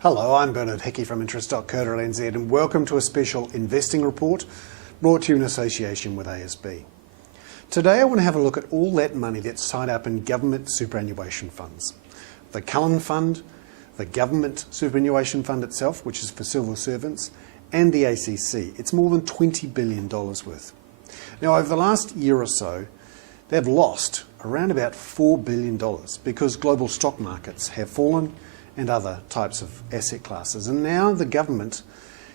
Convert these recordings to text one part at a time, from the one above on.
Hello, I'm Bernard Hickey from interest.co.nz and welcome to a special investing report brought to you in association with ASB. Today I want to have a look at all that money that's tied up in government superannuation funds. The Cullen Fund, the Government Superannuation Fund itself, which is for civil servants, and the ACC. It's more than $20 billion worth. Now over the last year or so, they've lost around about $4 billion because global stock markets have fallen and other types of asset classes. And now the government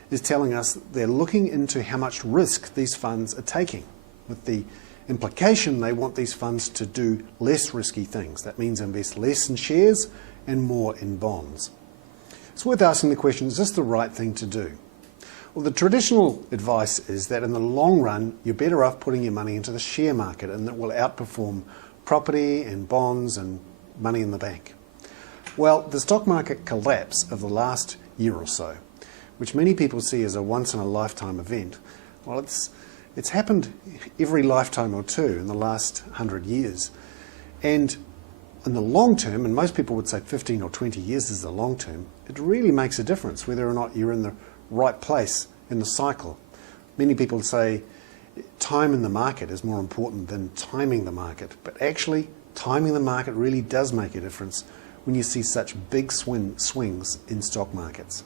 is telling us they're looking into how much risk these funds are taking, with the implication they want these funds to do less risky things. That means invest less in shares and more in bonds. It's worth asking the question, is this the right thing to do? Well, the traditional advice is that in the long run, you're better off putting your money into the share market, and that will outperform property and bonds and money in the bank. Well, the stock market collapse of the last year or so, which many people see as a once-in-a-lifetime event, well, it's happened every lifetime or two in the last 100 years. And in the long term, and most people would say 15 or 20 years is the long term, it really makes a difference whether or not you're in the right place in the cycle. Many people say time in the market is more important than timing the market, but actually timing the market really does make a difference when you see such big swings in stock markets.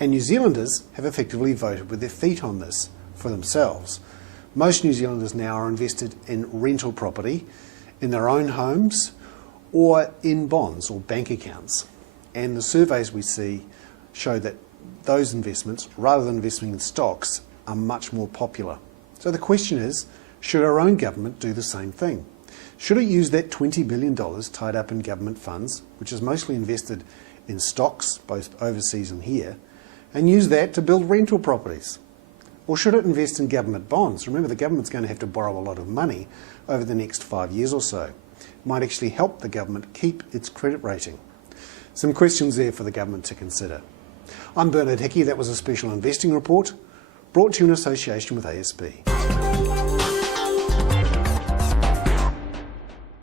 And New Zealanders have effectively voted with their feet on this for themselves. Most New Zealanders now are invested in rental property, in their own homes, or in bonds or bank accounts. And the surveys we see show that those investments, rather than investing in stocks, are much more popular. So the question is, should our own government do the same thing? Should it use that $20 billion tied up in government funds, which is mostly invested in stocks, both overseas and here, and use that to build rental properties? Or should it invest in government bonds? Remember, the government's going to have to borrow a lot of money over the next 5 years or so. It might actually help the government keep its credit rating. Some questions there for the government to consider. I'm Bernard Hickey. That was a special investing report brought to you in association with ASB.